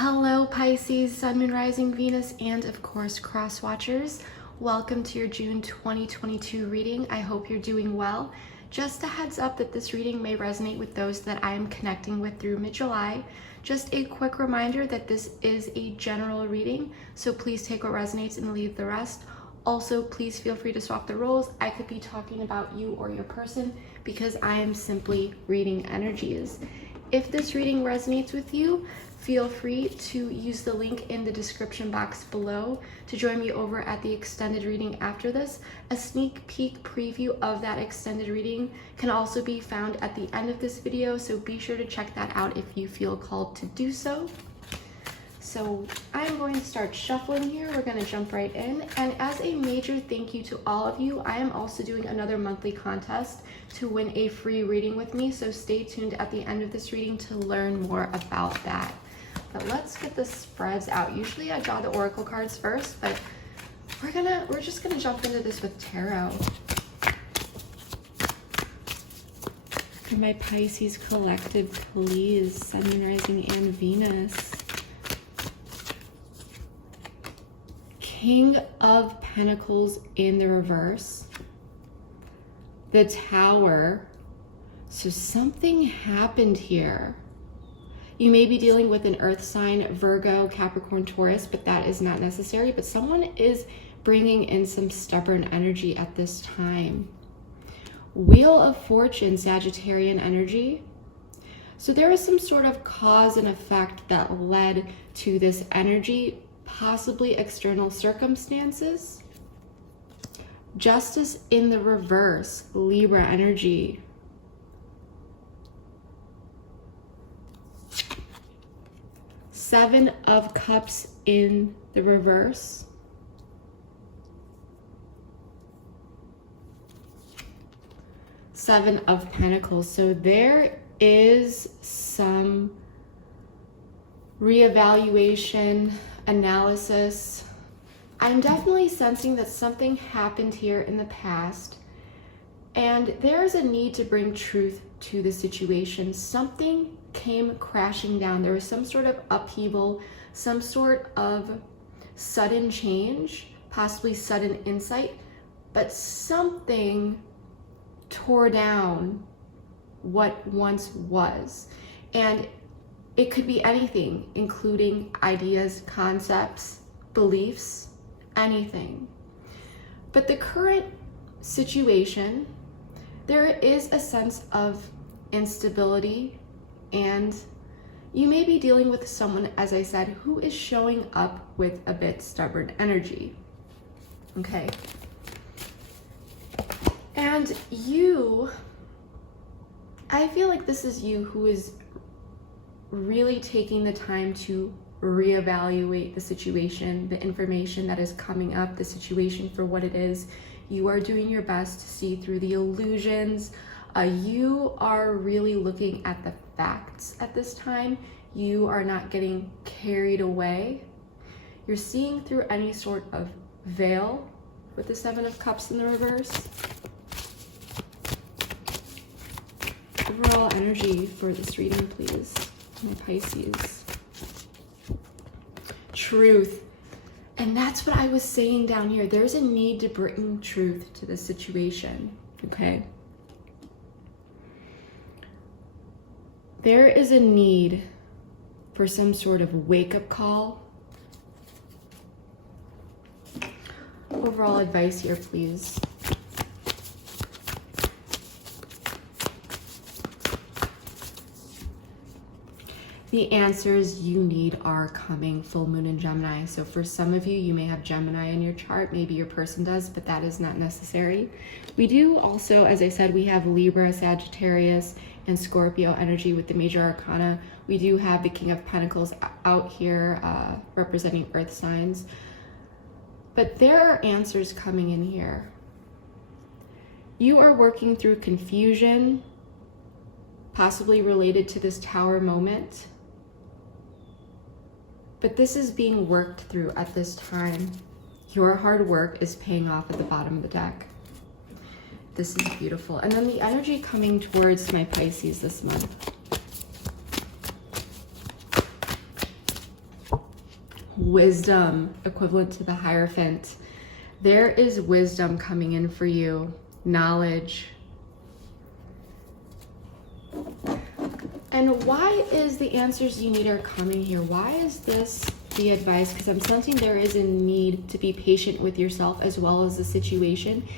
Hello Pisces, Sun, Moon, Rising, Venus, and of course cross watchers. Welcome to your June 2022 reading. I hope you're doing well. Just a heads up that this reading may resonate with those that I am connecting with through mid-July. Just a quick reminder that this is a general reading, so please take what resonates and leave the rest. Also, please feel free to swap the roles. I could be talking about you or your person because I am simply reading energies. If this reading resonates with you, feel free to use the link in the description box below to join me over at the extended reading after this. A sneak peek preview of that extended reading can also be found at the end of this video, so be sure to check that out if you feel called to do so. So I'm going to start shuffling here. We're going to jump right in. And as a major thank you to all of you, I am also doing another monthly contest to win a free reading with me. So stay tuned at the end of this reading to learn more about that. But let's get the spreads out. Usually I draw the oracle cards first, but we're just gonna jump into this with tarot. For my Pisces collective, please, Sun, Moon, Rising, and Venus. King of Pentacles in the reverse. The Tower. So something happened here. You may be dealing with an earth sign, Virgo, Capricorn, Taurus, but that is not necessary. But someone is bringing in some stubborn energy at this time. Wheel of Fortune, Sagittarian energy. So there is some sort of cause and effect that led to this energy, possibly external circumstances. Justice in the reverse, Libra energy. Seven of Cups in the reverse. Seven of Pentacles. So there is some reevaluation, analysis. I'm definitely sensing that something happened here in the past, and there's a need to bring truth to the situation. Something came crashing down. There was some sort of upheaval, some sort of sudden change, possibly sudden insight, but something tore down what once was. And it could be anything, including ideas, concepts, beliefs, anything. But the current situation, there is a sense of instability, and you may be dealing with someone, as I said, who is showing up with a bit stubborn energy. Okay. And you, I feel like this is you who is really taking the time to reevaluate the situation, the information that is coming up, the situation for what it is. You are doing your best to see through the illusions. You are really looking at the facts at this time. You are not getting carried away. You're seeing through any sort of veil with the Seven of Cups in the reverse. Overall energy for this reading, please, my Pisces. Truth. And that's what I was saying down here. There's a need to bring truth to the situation, okay? There is a need for some sort of wake-up call. Overall advice here, please. The answers you need are coming, full moon in Gemini. So for some of you, you may have Gemini in your chart. Maybe your person does, but that is not necessary. We do also, as I said, we have Libra, Sagittarius, and Scorpio energy with the major arcana. We do have the King of Pentacles out here representing earth signs. But there are answers coming in here. You are working through confusion, possibly related to this Tower moment. But this is being worked through at this time. Your hard work is paying off at the bottom of the deck. This is beautiful. And then the energy coming towards my Pisces this month. wisdom, equivalent to the Hierophant. There is wisdom coming in for you, knowledge. And why is the answers you need are coming here? Why is this the advice? Because I'm sensing there is a need to be patient with yourself as well as the situation.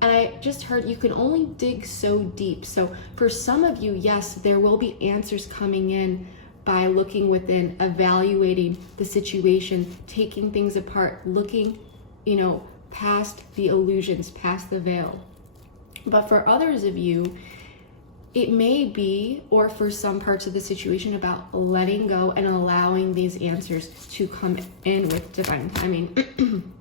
And I just heard you can only dig so deep. So for some of you, yes, there will be answers coming in by looking within, evaluating the situation, taking things apart, looking, past the illusions, past the veil. But for others of you, it may be, or for some parts of the situation, about letting go and allowing these answers to come in with divine timing.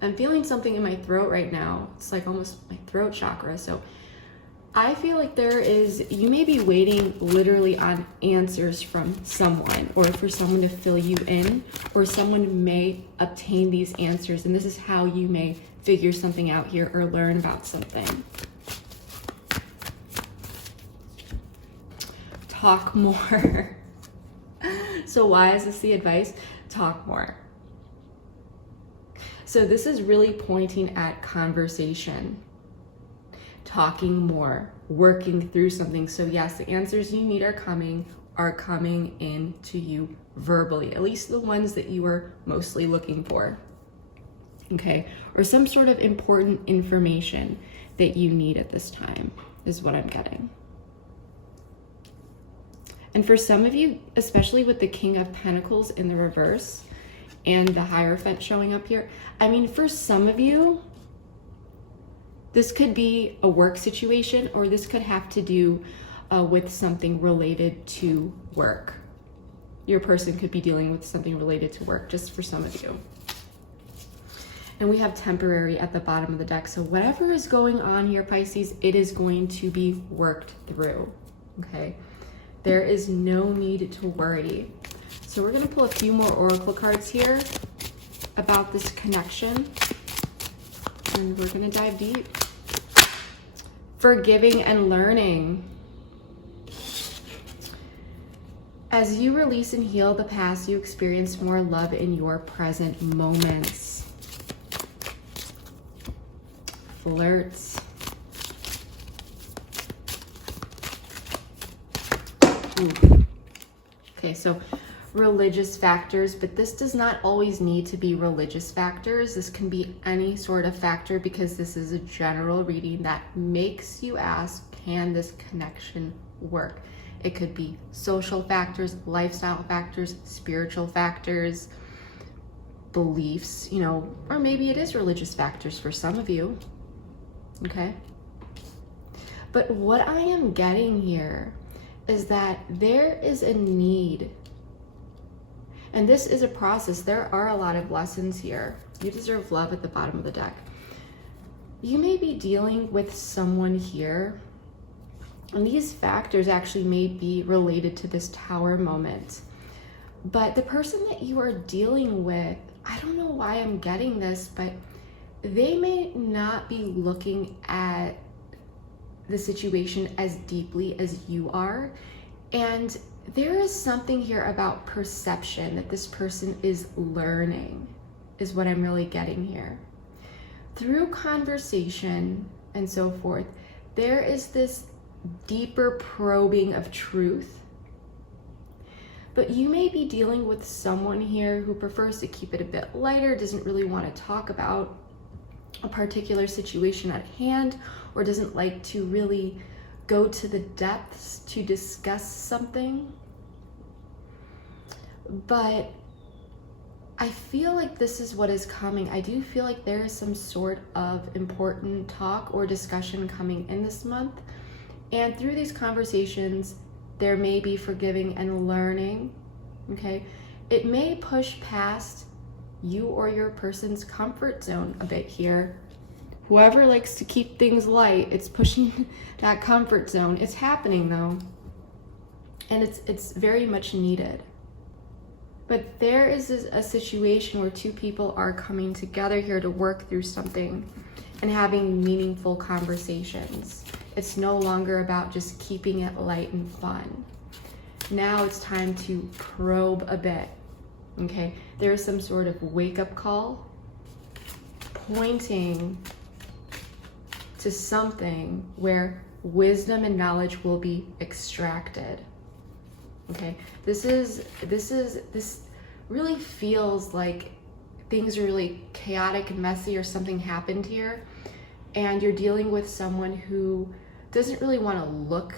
I'm feeling something in my throat right now. It's like almost my throat chakra. So I feel like you may be waiting literally on answers from someone, or for someone to fill you in, or someone may obtain these answers. And this is how you may figure something out here or learn about something. Talk more. So why is this the advice? Talk more. So this is really pointing at conversation, talking more, working through something. So yes, the answers you need are coming in to you verbally, at least the ones that you are mostly looking for. Okay, or some sort of important information that you need at this time is what I'm getting. And for some of you, especially with the King of Pentacles in the reverse and the Hierophant showing up here, for some of you, this could be a work situation, or this could have to do with something related to work. Your person could be dealing with something related to work, just for some of you. And we have temporary at the bottom of the deck. So whatever is going on here, Pisces, it is going to be worked through, okay? There is no need to worry. So we're going to pull a few more oracle cards here about this connection. And we're going to dive deep. Forgiving and learning. As you release and heal the past, you experience more love in your present moments. Flirts. Ooh. Okay, so religious factors, but this does not always need to be religious factors. This can be any sort of factor, because this is a general reading that makes you ask, can this connection work? It could be social factors, lifestyle factors, spiritual factors, beliefs, or maybe it is religious factors for some of you, okay? But what I am getting here is that there is a need. And this is a process. There are a lot of lessons here. You deserve love at the bottom of the deck. You may be dealing with someone here, and these factors actually may be related to this Tower moment. But the person that you are dealing with, I don't know why I'm getting this, but they may not be looking at the situation as deeply as you are. And there is something here about perception that this person is learning, is what I'm really getting here. Through conversation and so forth, there is this deeper probing of truth. But you may be dealing with someone here who prefers to keep it a bit lighter, doesn't really want to talk about a particular situation at hand, or doesn't like to really go to the depths to discuss something. But I feel like this is what is coming. I do feel like there is some sort of important talk or discussion coming in this month. And through these conversations, there may be forgiving and learning, okay? It may push past you or your person's comfort zone a bit here. Whoever likes to keep things light, it's pushing that comfort zone. It's happening though, and it's very much needed. But there is a situation where two people are coming together here to work through something and having meaningful conversations. It's no longer about just keeping it light and fun. Now it's time to probe a bit, okay? There is some sort of wake-up call pointing to something where wisdom and knowledge will be extracted, okay? This really feels like things are really chaotic and messy, or something happened here, and you're dealing with someone who doesn't really want to look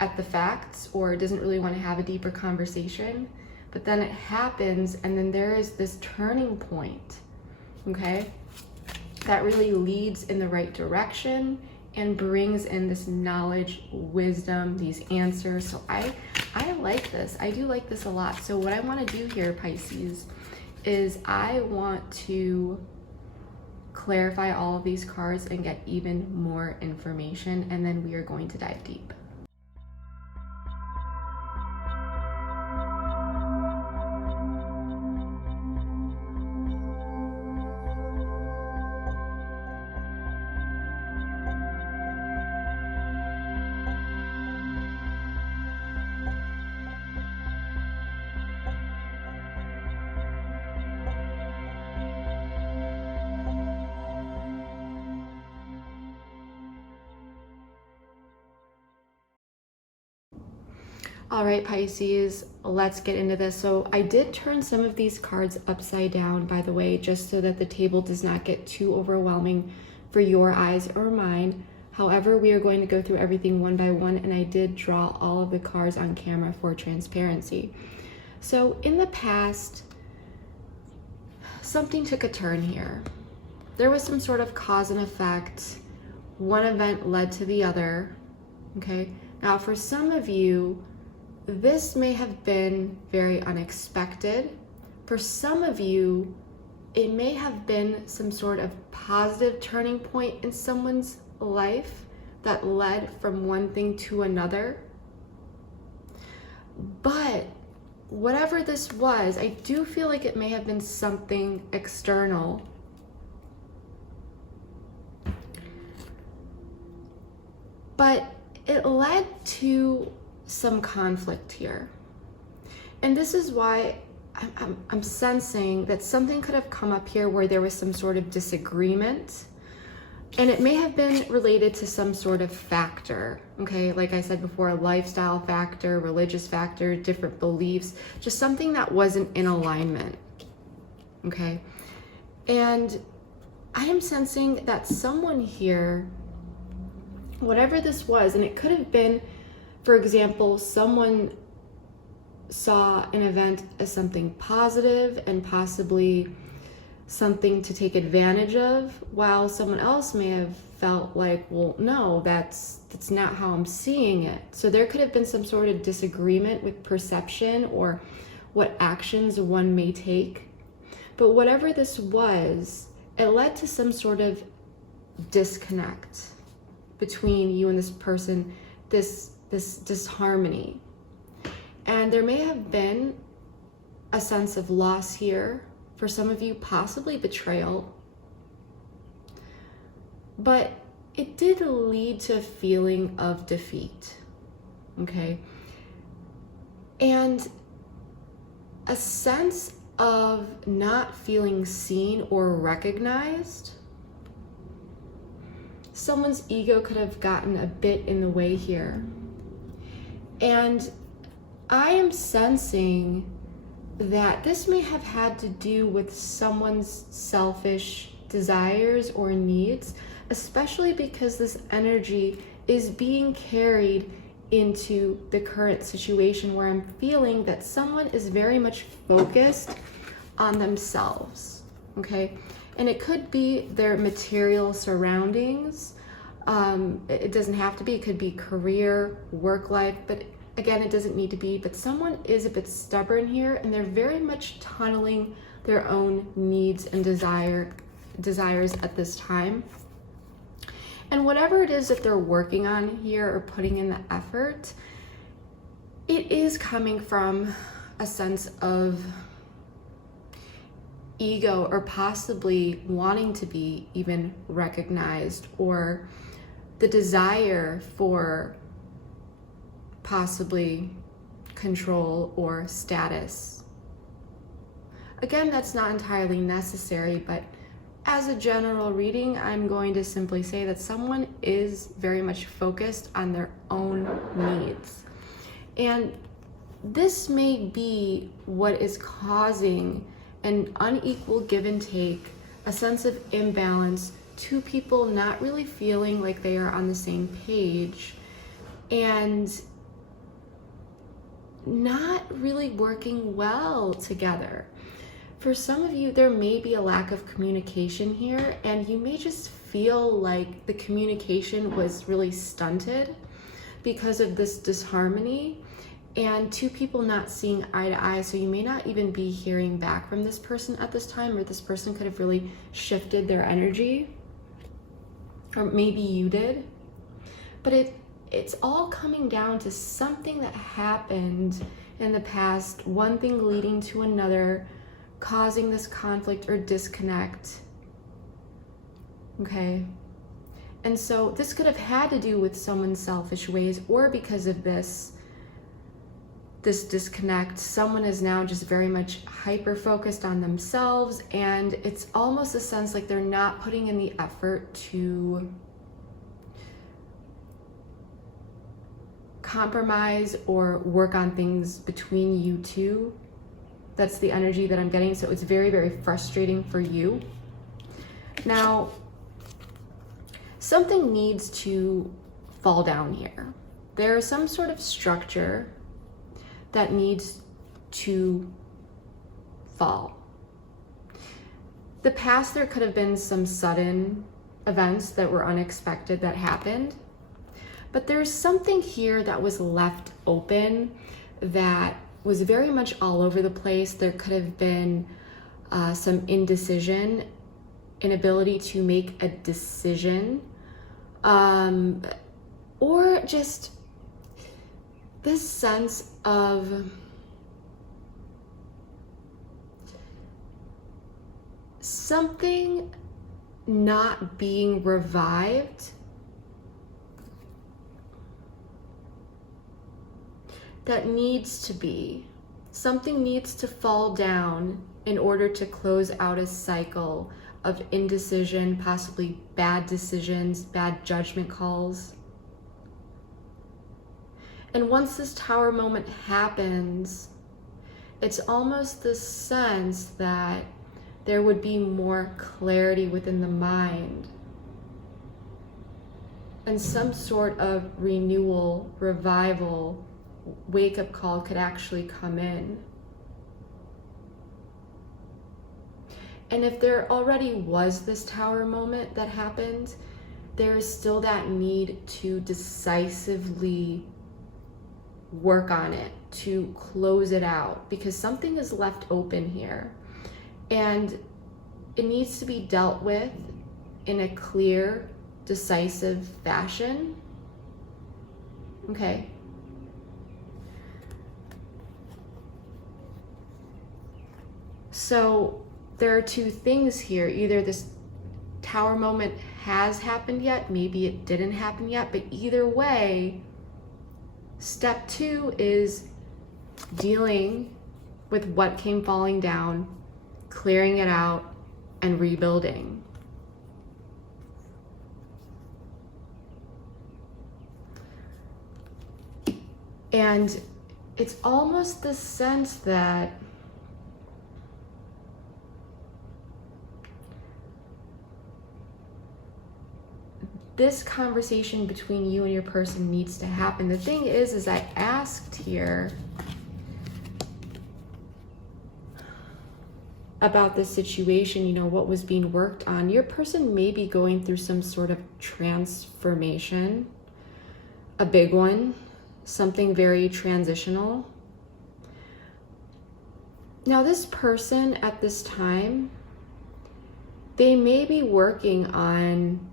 at the facts or doesn't really want to have a deeper conversation, but then it happens, and then there is this turning point, okay, that really leads in the right direction and brings in this knowledge, wisdom, these answers. So I like this. I do like this a lot. So what I want to do here, Pisces, is I want to clarify all of these cards and get even more information, and then we are going to dive deep. All right, Pisces, let's get into this. So I did turn some of these cards upside down, by the way, just so that the table does not get too overwhelming for your eyes or mine. However, we are going to go through everything one by one, and I did draw all of the cards on camera for transparency. So in the past, something took a turn here. There was some sort of cause and effect. One event led to the other, okay? Now, for some of you, this may have been very unexpected. For some of you, it may have been some sort of positive turning point in someone's life that led from one thing to another. But whatever this was, I do feel like it may have been something external. But it led to some conflict here. And this is why I'm sensing that something could have come up here where there was some sort of disagreement, and it may have been related to some sort of factor, okay? Like I said before, a lifestyle factor, religious factor, different beliefs, just something that wasn't in alignment, okay? And I am sensing that someone here, whatever this was, and it could have been, for example, someone saw an event as something positive and possibly something to take advantage of, while someone else may have felt like, well, no, that's not how I'm seeing it. So there could have been some sort of disagreement with perception or what actions one may take. But whatever this was, it led to some sort of disconnect between you and this person, this disharmony. And there may have been a sense of loss here. For some of you, possibly betrayal. But it did lead to a feeling of defeat, okay? And a sense of not feeling seen or recognized. Someone's ego could have gotten a bit in the way here. And I am sensing that this may have had to do with someone's selfish desires or needs, especially because this energy is being carried into the current situation where I'm feeling that someone is very much focused on themselves, okay? And it could be their material surroundings. It doesn't have to be, it could be career, work life, but again, it doesn't need to be, but someone is a bit stubborn here, and they're very much tunneling their own needs and desires at this time. And whatever it is that they're working on here or putting in the effort, it is coming from a sense of ego, or possibly wanting to be even recognized, or the desire for possibly control or status. Again, that's not entirely necessary, but as a general reading, I'm going to simply say that someone is very much focused on their own needs. And this may be what is causing an unequal give and take, a sense of imbalance, two people not really feeling like they are on the same page, and not really working well together. For some of you, there may be a lack of communication here, and you may just feel like the communication was really stunted because of this disharmony and two people not seeing eye to eye. So you may not even be hearing back from this person at this time, or this person could have really shifted their energy, or maybe you did. But it's all coming down to something that happened in the past, one thing leading to another, causing this conflict or disconnect. Okay? And so this could have had to do with someone's selfish ways, or because of this disconnect, someone is now just very much hyper focused on themselves, and it's almost a sense like they're not putting in the effort to compromise or work on things between you two. That's the energy that I'm getting. So it's very, very frustrating for you. Now, something needs to fall down here. There is some sort of structure that needs to fall. The past, there could have been some sudden events that were unexpected that happened, but there's something here that was left open that was very much all over the place. There could have been some indecision, inability to make a decision, or just this sense of something not being revived that needs to be. Something needs to fall down in order to close out a cycle of indecision, possibly bad decisions, bad judgment calls. And once this tower moment happens, it's almost the sense that there would be more clarity within the mind, and some sort of renewal, revival, wake-up call could actually come in. And if there already was this tower moment that happened, there is still that need to decisively work on it, to close it out, because something is left open here. And it needs to be dealt with in a clear, decisive fashion. Okay. So there are two things here. Either this tower moment has happened yet, maybe it didn't happen yet, but either way, step 2 is dealing with what came falling down, clearing it out, and rebuilding. And it's almost the sense that this conversation between you and your person needs to happen. The thing is I asked here about this situation, what was being worked on. Your person may be going through some sort of transformation, a big one, something very transitional. Now, this person at this time, they may be working on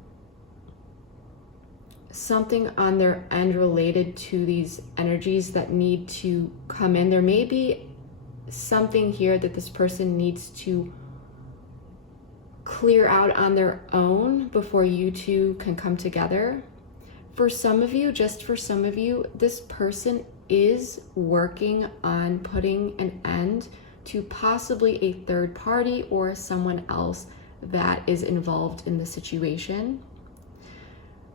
something on their end related to these energies that need to come in. There may be something here that this person needs to clear out on their own before you two can come together. For some of you, just for some of you, this person is working on putting an end to possibly a third party or someone else that is involved in the situation.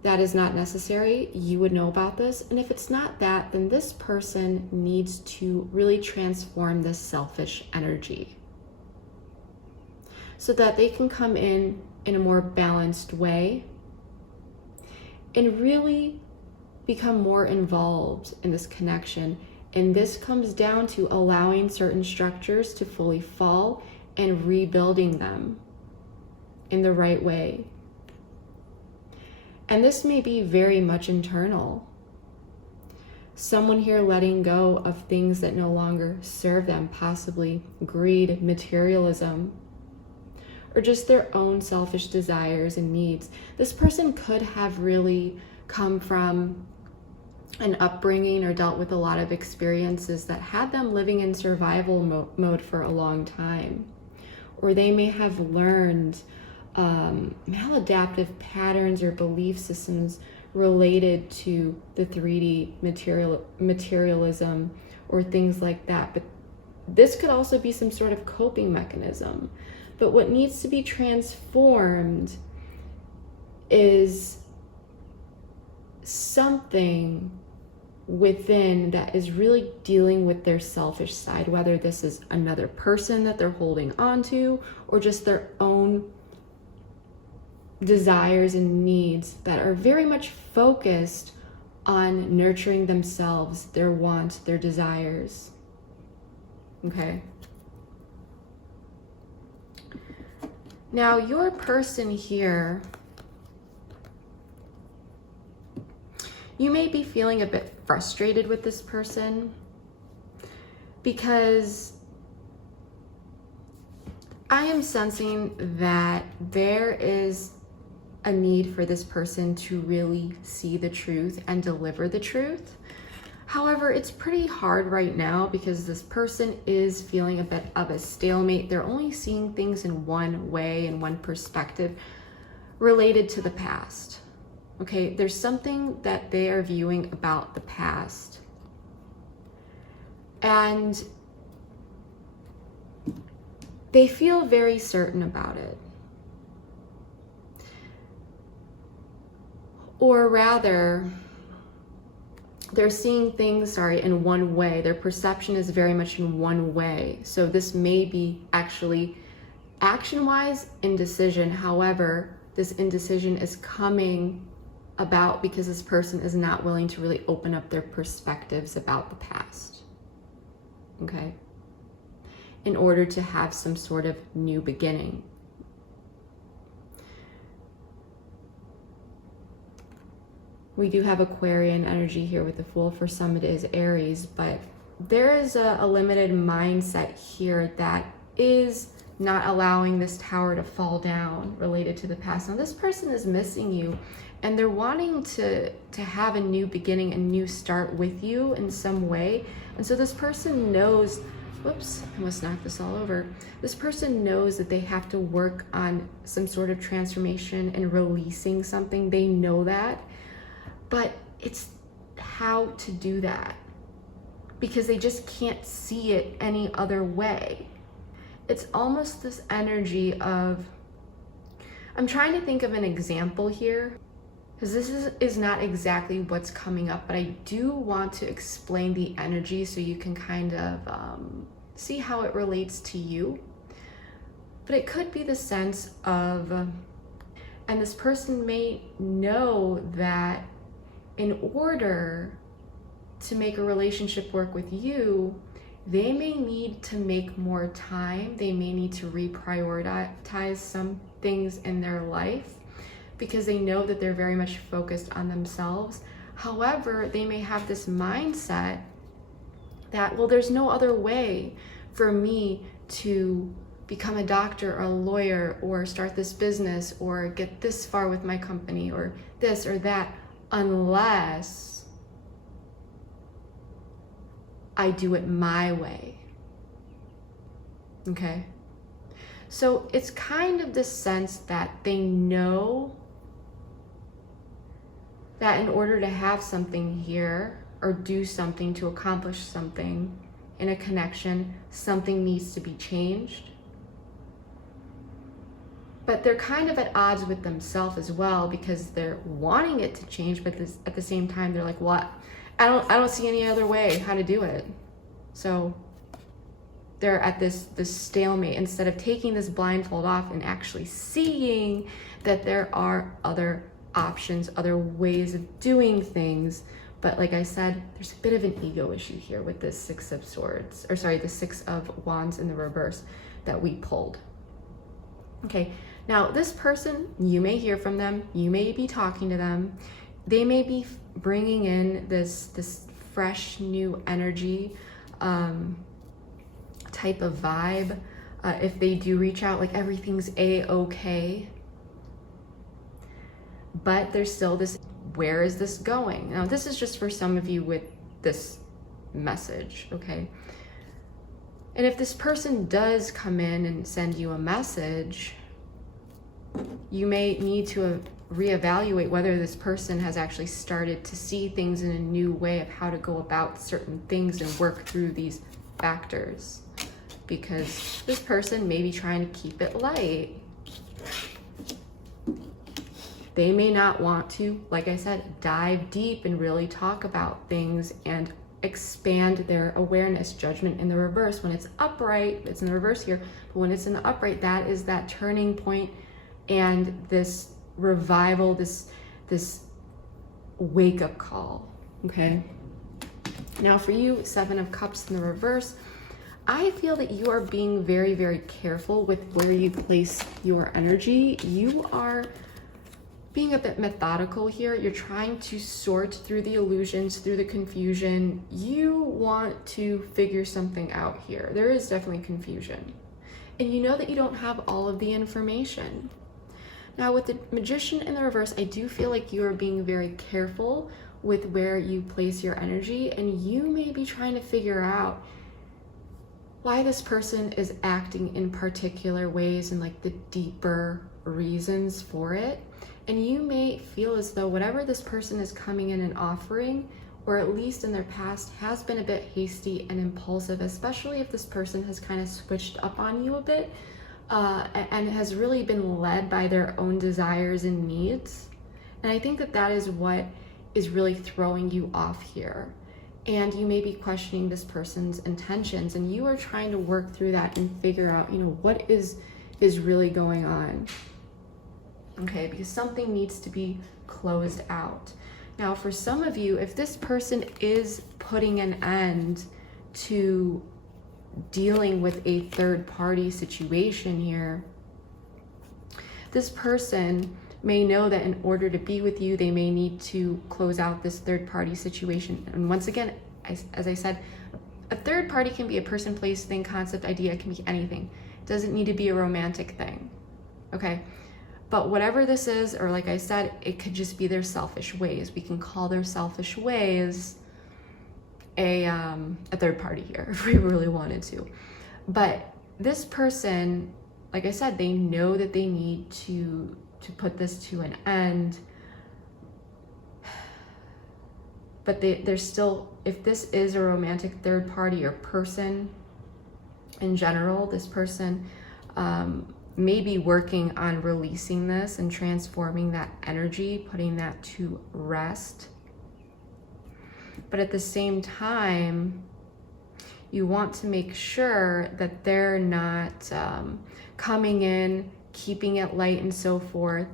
That is not necessary. You would know about this. And if it's not that, then this person needs to really transform this selfish energy so that they can come in a more balanced way and really become more involved in this connection. And this comes down to allowing certain structures to fully fall and rebuilding them in the right way. And this may be very much internal. Someone here letting go of things that no longer serve them, possibly greed, materialism, or just their own selfish desires and needs. This person could have really come from an upbringing or dealt with a lot of experiences that had them living in survival mode for a long time. Or they may have learned maladaptive patterns or belief systems related to the 3D materialism or things like that. But this could also be some sort of coping mechanism. But what needs to be transformed is something within that is really dealing with their selfish side, whether this is another person that they're holding on to or just their own desires and needs that are very much focused on nurturing themselves, their wants, their desires. Okay. Now, your person here, you may be feeling a bit frustrated with this person because I am sensing that there is a need for this person to really see the truth and deliver the truth. However, it's pretty hard right now because this person is feeling a bit of a stalemate. They're only seeing things in one way and one perspective related to the past. Okay, there's something that they are viewing about the past. And they feel very certain about it. Or rather, they're seeing things, in one way. Their perception is very much in one way. So this may be actually action-wise indecision. However, this indecision is coming about because this person is not willing to really open up their perspectives about the past. Okay? In order to have some sort of new beginning. We do have Aquarian energy here with the Fool. For some it is Aries, but there is a limited mindset here that is not allowing this tower to fall down related to the past. Now this person is missing you and they're wanting to have a new beginning, a new start with you in some way. And so this person knows, whoops, I almost knocked this all over. This person knows that they have to work on some sort of transformation and releasing something. They know that. But it's how to do that because they just can't see it any other way. It's almost this energy of, I'm trying to think of an example here because this is not exactly what's coming up, but I do want to explain the energy so you can kind of see how it relates to you. But it could be the sense of, and this person may know that in order to make a relationship work with you, they may need to make more time. They may need to reprioritize some things in their life because they know that they're very much focused on themselves. However, they may have this mindset that, well, there's no other way for me to become a doctor or a lawyer or start this business or get this far with my company or this or that, unless I do it my way. Okay? So it's kind of this sense that they know that in order to have something here or do something to accomplish something, in a connection, something needs to be changed. But they're kind of at odds with themselves as well, because they're wanting it to change, but at the same time, they're like, what? I don't see any other way how to do it. So they're at this stalemate, instead of taking this blindfold off and actually seeing that there are other options, other ways of doing things. But like I said, there's a bit of an ego issue here with this Six of Swords, or sorry, the Six of Wands in the reverse that we pulled. Okay, now this person, you may hear from them, you may be talking to them, they may be bringing in this fresh new energy, type of vibe. If they do reach out, like everything's a-okay, but there's still this, where is this going? Now this is just for some of you with this message, okay? And if this person does come in and send you a message, you may need to reevaluate whether this person has actually started to see things in a new way of how to go about certain things and work through these factors, because this person may be trying to keep it light. They may not want to, like I said, dive deep and really talk about things and expand their awareness. Judgment in the reverse, when it's upright, it's in the reverse here, but when it's in the upright, that is that turning point and this revival, this wake-up call, okay? Now for you, Seven of Cups in the reverse, I feel that you are being very, very careful with where you place your energy. You are being a bit methodical here. You're trying to sort through the illusions, through the confusion. You want to figure something out here. There is definitely confusion. And you know that you don't have all of the information. Now with the Magician in the reverse, I do feel like you are being very careful with where you place your energy, and you may be trying to figure out why this person is acting in particular ways and like the deeper reasons for it. And you may feel as though whatever this person is coming in and offering, or at least in their past, has been a bit hasty and impulsive, especially if this person has kind of switched up on you a bit and has really been led by their own desires and needs. And I think that that is what is really throwing you off here. And you may be questioning this person's intentions, and you are trying to work through that and figure out, you know, what is really going on. Okay, because something needs to be closed out. Now, for some of you, if this person is putting an end to dealing with a third-party situation here, this person may know that in order to be with you, they may need to close out this third-party situation. And once again, as I said, a third party can be a person, place, thing, concept, idea. It can be anything. It doesn't need to be a romantic thing, okay? But whatever this is, or like I said, it could just be their selfish ways. We can call their selfish ways a third party here if we really wanted to. But this person, like I said, they know that they need to put this to an end. But they're still, if this is a romantic third party or person in general, this person may be working on releasing this and transforming that energy, putting that to rest. But at the same time, you want to make sure that they're not coming in, keeping it light and so forth,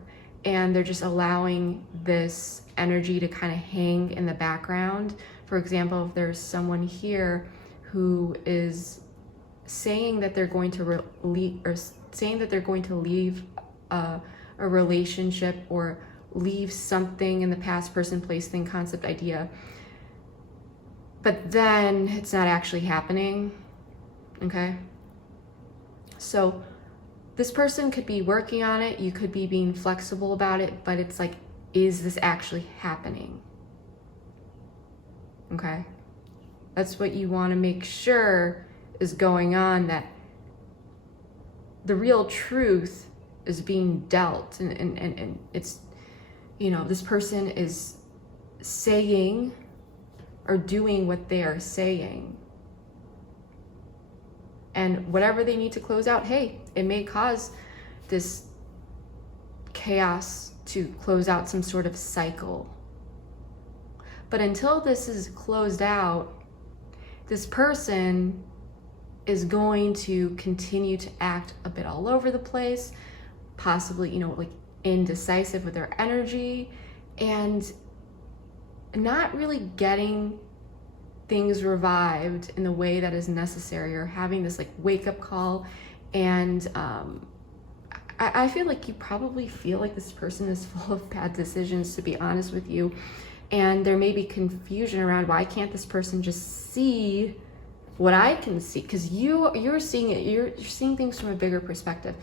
and they're just allowing this energy to kind of hang in the background. For example, if there's someone here who is saying that they're going to leave a relationship or leave something in the past, person, place, thing, concept, idea, but then it's not actually happening, okay? So this person could be working on it, you could be being flexible about it, but it's like, is this actually happening? Okay? That's what you want to make sure is going on, that the real truth is being dealt, and it's, you know, this person is saying or doing what they are saying. And whatever they need to close out, hey, it may cause this chaos to close out some sort of cycle. But until this is closed out, this person is going to continue to act a bit all over the place, possibly, you know, like indecisive with their energy, and not really getting things revived in the way that is necessary, or having this like wake up call. And I feel like you probably feel like this person is full of bad decisions, to be honest with you. And there may be confusion around, why can't this person just see what I can see? Because you're seeing it, you're seeing things from a bigger perspective.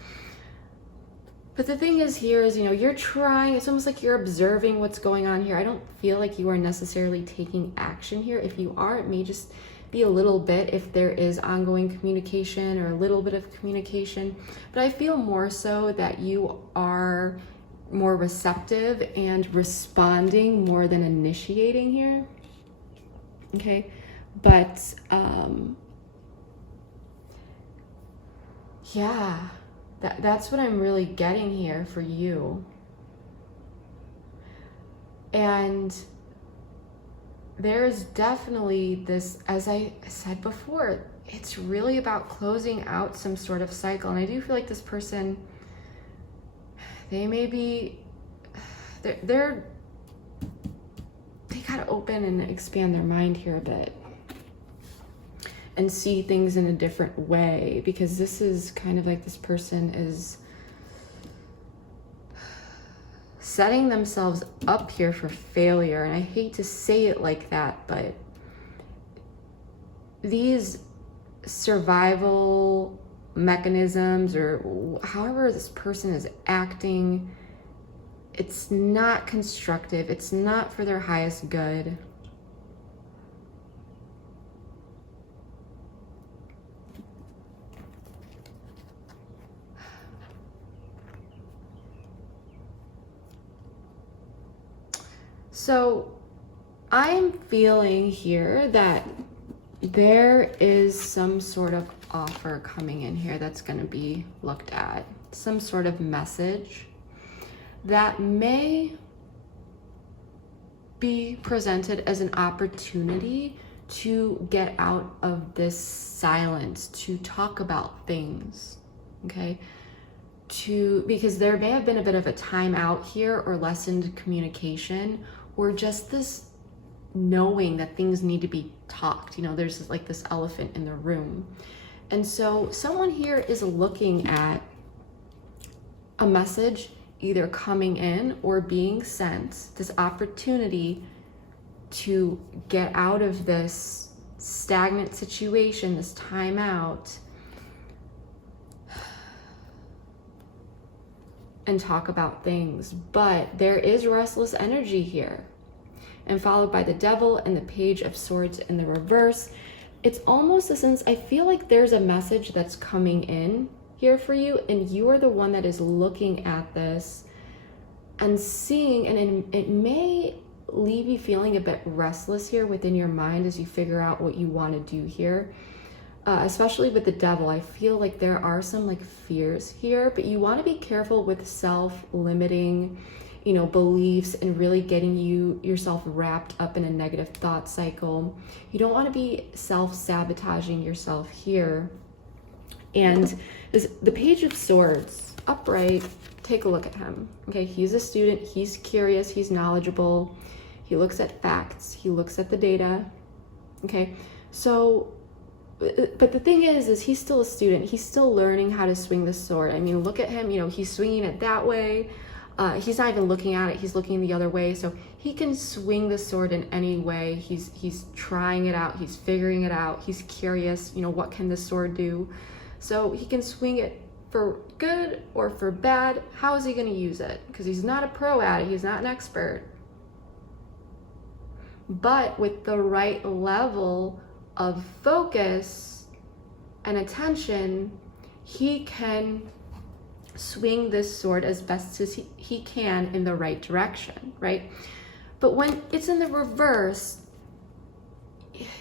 But the thing is here is, you know, you're trying, it's almost like you're observing what's going on here. I don't feel like you are necessarily taking action here. If you are, it may just be a little bit if there is ongoing communication or a little bit of communication. But I feel more so that you are more receptive and responding more than initiating here. Okay, but yeah, that's what I'm really getting here for you. And there's definitely this, as I said before, it's really about closing out some sort of cycle. And I do feel like this person, they may be, they gotta open and expand their mind here a bit and see things in a different way, because this is kind of like this person is setting themselves up here for failure. And I hate to say it like that, but these survival mechanisms, or however this person is acting, it's not constructive. It's not for their highest good. So I'm feeling here that there is some sort of offer coming in here that's going to be looked at, some sort of message that may be presented as an opportunity to get out of this silence, to talk about things, okay? Because there may have been a bit of a timeout here, or lessened communication, or just this knowing that things need to be talked. You know, there's like this elephant in the room. And so someone here is looking at a message either coming in or being sent, this opportunity to get out of this stagnant situation, this timeout, and talk about things. But there is restless energy here, and followed by the Devil and the Page of Swords in the reverse. It's almost a sense, I feel like there's a message that's coming in here for you, and you are the one that is looking at this and seeing, and it may leave you feeling a bit restless here within your mind as you figure out what you want to do here. Especially with the Devil, I feel like there are some like fears here, but you want to be careful with self-limiting, you know, beliefs, and really getting yourself wrapped up in a negative thought cycle. You don't want to be self-sabotaging yourself here. And the Page of Swords, upright, take a look at him. Okay, he's a student, he's curious, he's knowledgeable, he looks at facts, he looks at the data. Okay, so but the thing is he's still a student. He's still learning how to swing the sword. I mean, look at him, you know, he's swinging it that way. He's not even looking at it, he's looking the other way. So he can swing the sword in any way. He's trying it out, he's figuring it out, he's curious, you know, what can this sword do? So he can swing it for good or for bad. How is he going to use it? Because he's not a pro at it, he's not an expert. But with the right level of focus and attention, he can swing this sword as best as he can in the right direction, right? But when it's in the reverse,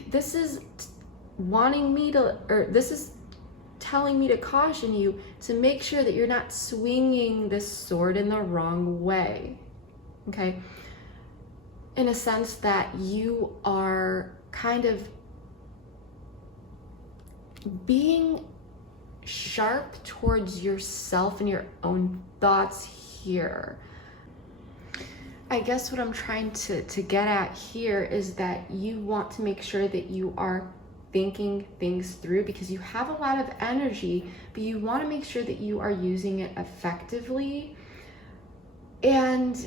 this is wanting me to, or this is telling me to caution you to make sure that you're not swinging this sword in the wrong way, okay? In a sense that you are kind of being sharp towards yourself and your own thoughts here. I guess what I'm trying to get at here is that you want to make sure that you are thinking things through, because you have a lot of energy, but you want to make sure that you are using it effectively and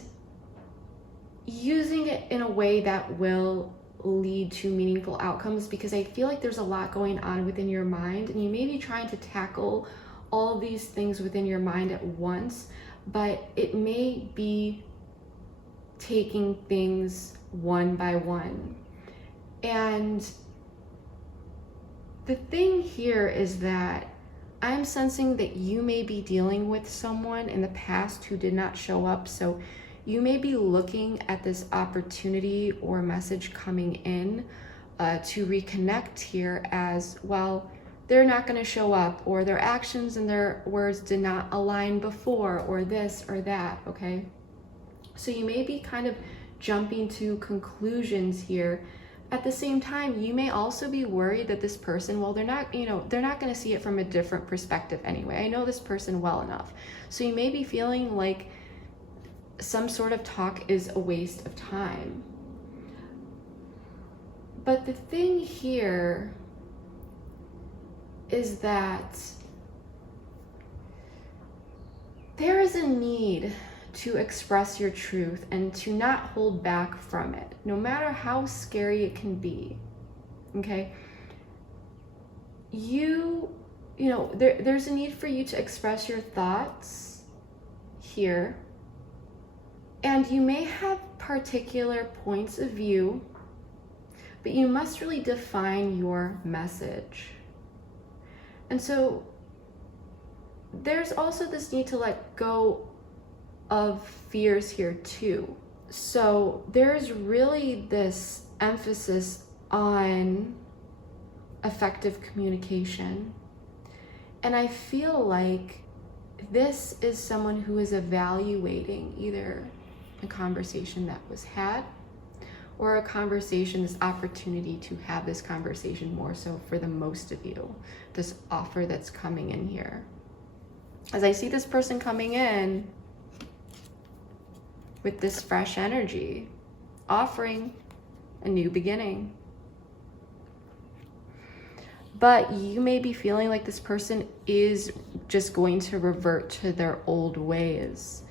using it in a way that will lead to meaningful outcomes, because I feel like there's a lot going on within your mind and you may be trying to tackle all these things within your mind at once, but it may be taking things one by one. And the thing here is that I'm sensing that you may be dealing with someone in the past who did not show up. So you may be looking at this opportunity or message coming in to reconnect here as, well, they're not going to show up, or their actions and their words did not align before, or this or that, okay? So you may be kind of jumping to conclusions here. At the same time, you may also be worried that this person, well, they're not going to see it from a different perspective anyway. I know this person well enough. So you may be feeling like some sort of talk is a waste of time. But the thing here is that there is a need to express your truth and to not hold back from it, no matter how scary it can be, okay? There's a need for you to express your thoughts here, and you may have particular points of view, but you must really define your message. And so there's also this need to let go of fears here too. So there's really this emphasis on effective communication. And I feel like this is someone who is evaluating either a conversation that was had or a conversation, this opportunity to have this conversation more so for the most of you, this offer that's coming in here. As I see this person coming in with this fresh energy, offering a new beginning. But you may be feeling like this person is just going to revert to their old ways.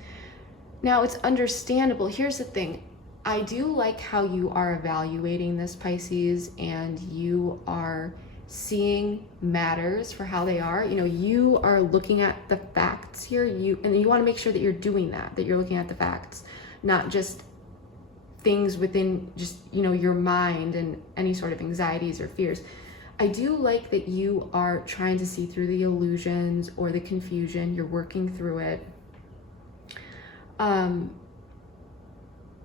Now, it's understandable. Here's the thing. I do like how you are evaluating this, Pisces, and you are seeing matters for how they are. You are looking at the facts here, and you want to make sure that you're doing that you're looking at the facts, not just things within just, your mind and any sort of anxieties or fears. I do like that you are trying to see through the illusions or the confusion. You're working through it.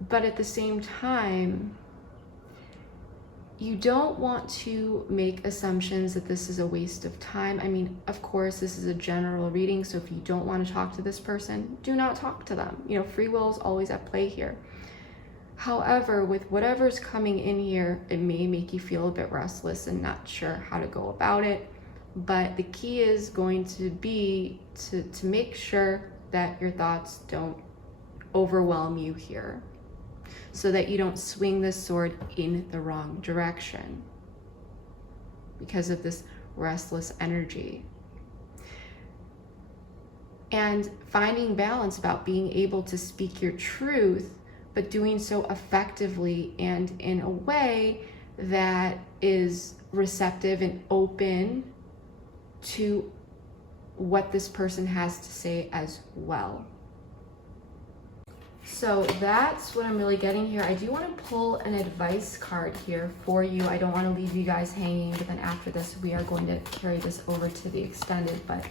But at the same time, you don't want to make assumptions that this is a waste of time. I mean, of course, this is a general reading, so if you don't want to talk to this person, do not talk to them. Free will is always at play here. However, with whatever's coming in here, it may make you feel a bit restless and not sure how to go about it. But the key is going to be to make sure that your thoughts don't overwhelm you here, so that you don't swing this sword in the wrong direction because of this restless energy. And finding balance about being able to speak your truth, but doing so effectively and in a way that is receptive and open to what this person has to say as well. So that's what I'm really getting here. I do want to pull an advice card here for you. I don't want to leave you guys hanging, but then after this, we are going to carry this over to the extended. But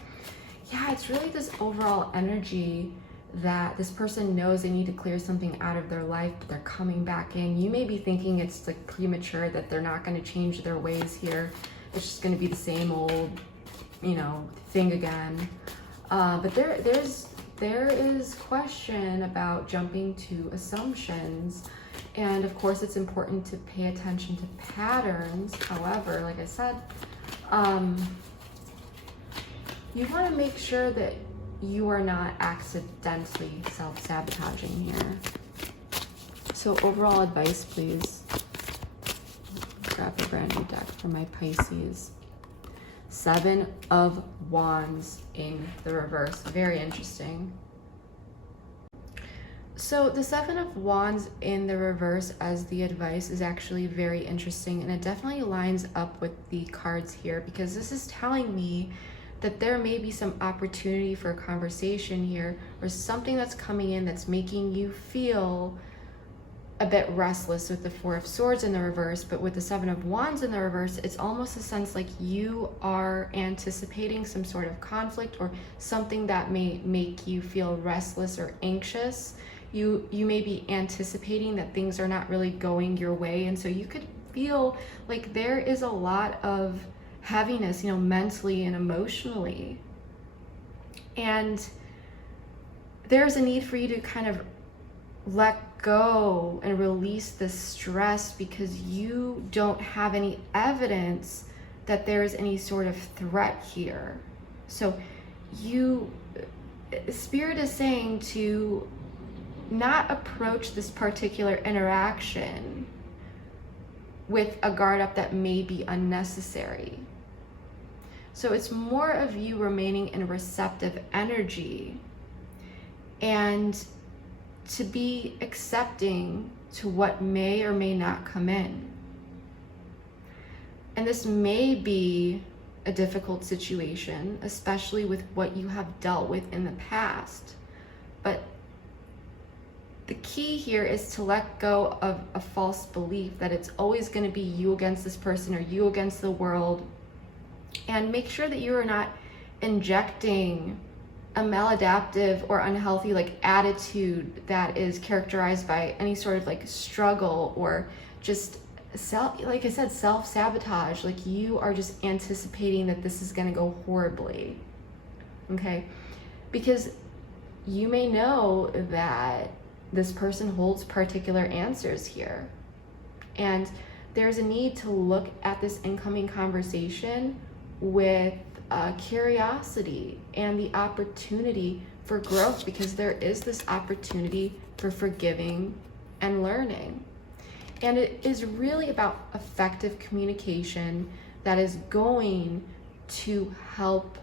yeah, it's really this overall energy that this person knows they need to clear something out of their life, but they're coming back in. You may be thinking it's like premature, that they're not going to change their ways here. It's just going to be the same old thing again. But there is question about jumping to assumptions. And of course, it's important to pay attention to patterns. However, like I said, you want to make sure that you are not accidentally self-sabotaging here. So overall advice, please. Grab a brand new deck for my Pisces. 7 of Wands in the reverse. Very interesting. So the 7 of Wands in the reverse as the advice is actually very interesting, and it definitely lines up with the cards here, because this is telling me that there may be some opportunity for a conversation here, or something that's coming in that's making you feel a bit restless with the 4 of Swords in the reverse. But with the 7 of Wands in the reverse, it's almost a sense like you are anticipating some sort of conflict or something that may make you feel restless or anxious. You may be anticipating that things are not really going your way, and so you could feel like there is a lot of heaviness, mentally and emotionally. And there's a need for you to kind of let go and release the stress, because you don't have any evidence that there is any sort of threat here. So Spirit is saying to not approach this particular interaction with a guard up that may be unnecessary. So it's more of you remaining in receptive energy and to be accepting to what may or may not come in. And this may be a difficult situation, especially with what you have dealt with in the past. But the key here is to let go of a false belief that it's always going to be you against this person or you against the world. And make sure that you are not injecting a maladaptive or unhealthy attitude that is characterized by any sort of struggle or just self-sabotage. You are just anticipating that this is going to go horribly. Okay? Because you may know that this person holds particular answers here. And there's a need to look at this incoming conversation with curiosity and the opportunity for growth, because there is this opportunity for forgiving and learning. And it is really about effective communication that is going to help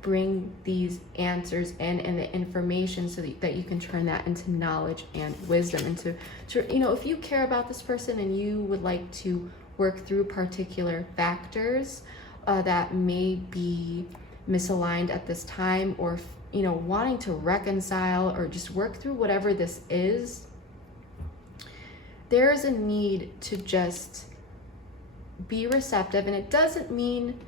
bring these answers in and the information so that you can turn that into knowledge and wisdom. And to if you care about this person and you would like to work through particular factors that may be misaligned at this time, or wanting to reconcile or just work through whatever this is, there is a need to just be receptive. And it doesn't mean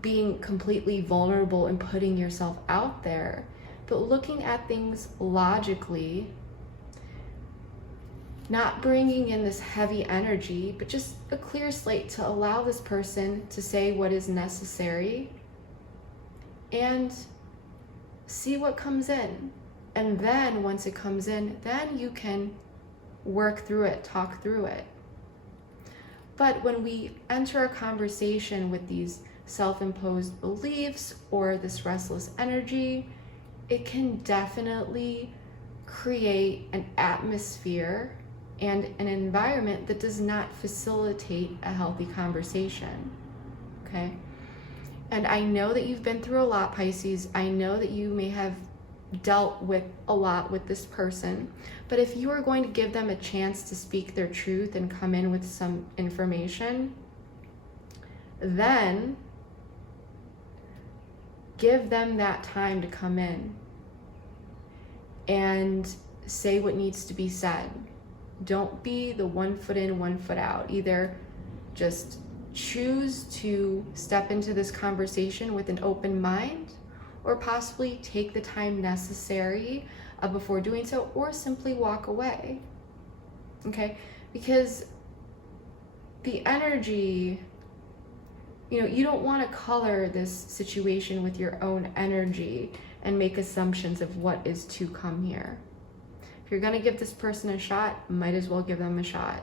being completely vulnerable and putting yourself out there, but looking at things logically, not bringing in this heavy energy, but just a clear slate to allow this person to say what is necessary and see what comes in. And then once it comes in, then you can work through it, talk through it. But when we enter a conversation with these self-imposed beliefs or this restless energy, it can definitely create an atmosphere and an environment that does not facilitate a healthy conversation. Okay? And I know that you've been through a lot, Pisces. I know that you may have dealt with a lot with this person, but if you are going to give them a chance to speak their truth and come in with some information, then give them that time to come in and say what needs to be said. Don't be the 1 foot in, 1 foot out. Either just choose to step into this conversation with an open mind, or possibly take the time necessary before doing so, or simply walk away. Okay? Because the energy you don't want to color this situation with your own energy and make assumptions of what is to come here. If you're going to give this person a shot, might as well give them a shot.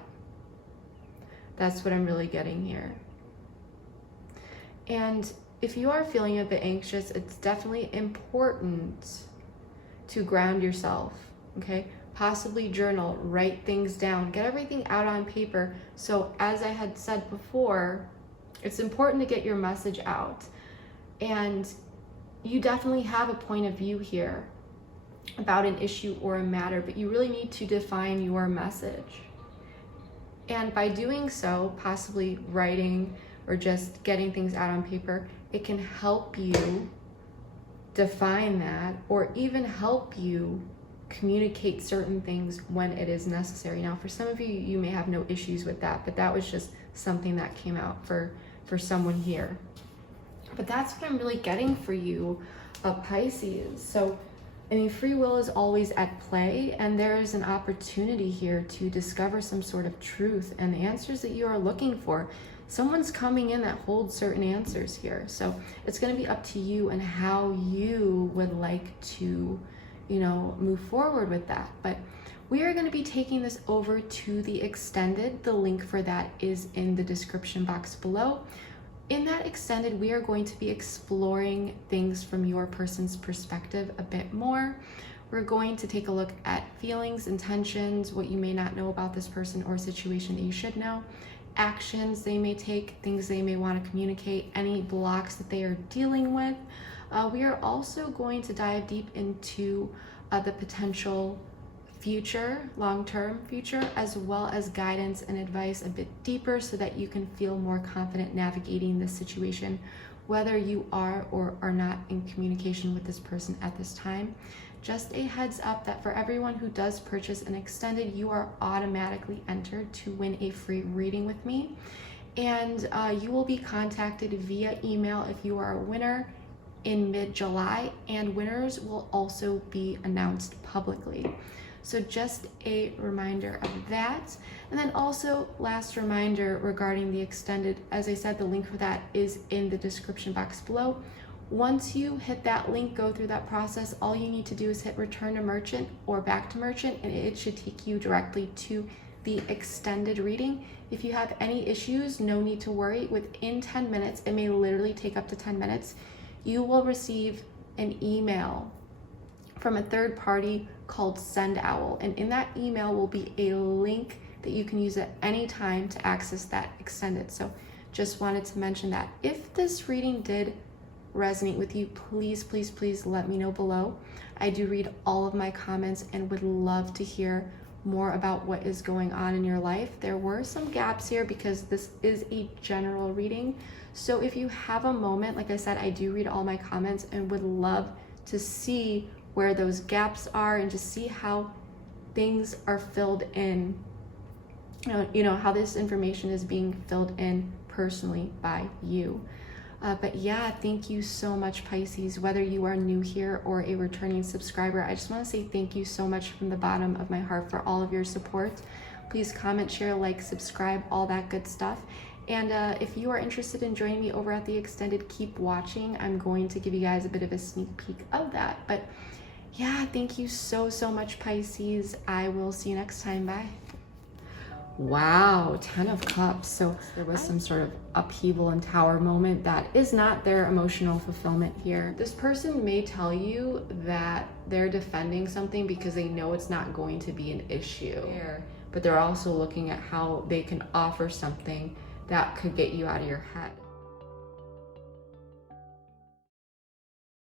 That's what I'm really getting here. And if you are feeling a bit anxious, it's definitely important to ground yourself, okay? Possibly journal, write things down, get everything out on paper. So as I had said before, it's important to get your message out. And you definitely have a point of view here about an issue or a matter, but you really need to define your message. And by doing so, possibly writing or just getting things out on paper, it can help you define that, or even help you communicate certain things when it is necessary. Now, for some of you, you may have no issues with that, but that was just something that came out for someone here. But that's what I'm really getting for you, Pisces. So, I mean, free will is always at play, and there is an opportunity here to discover some sort of truth and the answers that you are looking for. Someone's coming in that holds certain answers here. So it's going to be up to you and how you would like to, move forward with that. But we are going to be taking this over to the extended. The link for that is in the description box below. In that extended, we are going to be exploring things from your person's perspective a bit more. We're going to take a look at feelings, intentions, what you may not know about this person or situation that you should know, actions they may take, things they may want to communicate, any blocks that they are dealing with. We are also going to dive deep into the potential future, long-term future, as well as guidance and advice a bit deeper so that you can feel more confident navigating this situation, whether you are or are not in communication with this person at this time. Just a heads up that for everyone who does purchase an extended, you are automatically entered to win a free reading with me. And you will be contacted via email if you are a winner in mid-July, and winners will also be announced publicly. So just a reminder of that. And then also last reminder regarding the extended, as I said, the link for that is in the description box below. Once you hit that link, go through that process, all you need to do is hit return to merchant or back to merchant, and it should take you directly to the extended reading. If you have any issues, no need to worry. Within 10 minutes, it may literally take up to 10 minutes, you will receive an email from a third party called Send Owl. And in that email will be a link that you can use at any time to access that extended. So just wanted to mention that. If this reading did resonate with you, please, please, please let me know below. I do read all of my comments and would love to hear more about what is going on in your life. There were some gaps here because this is a general reading. So if you have a moment, like I said, I do read all my comments and would love to see where those gaps are and just see how things are filled in, how this information is being filled in personally by you. But yeah, thank you so much, Pisces. Whether you are new here or a returning subscriber, I just want to say thank you so much from the bottom of my heart for all of your support. Please comment, share, like, subscribe, all that good stuff. And if you are interested in joining me over at the extended, keep watching. I'm going to give you guys a bit of a sneak peek of that. But yeah, thank you so, so much, Pisces. I will see you next time. Bye. Wow, 10 of Cups. So there was some sort of upheaval and tower moment. That is not their emotional fulfillment here. This person may tell you that they're defending something because they know it's not going to be an issue. But they're also looking at how they can offer something that could get you out of your head.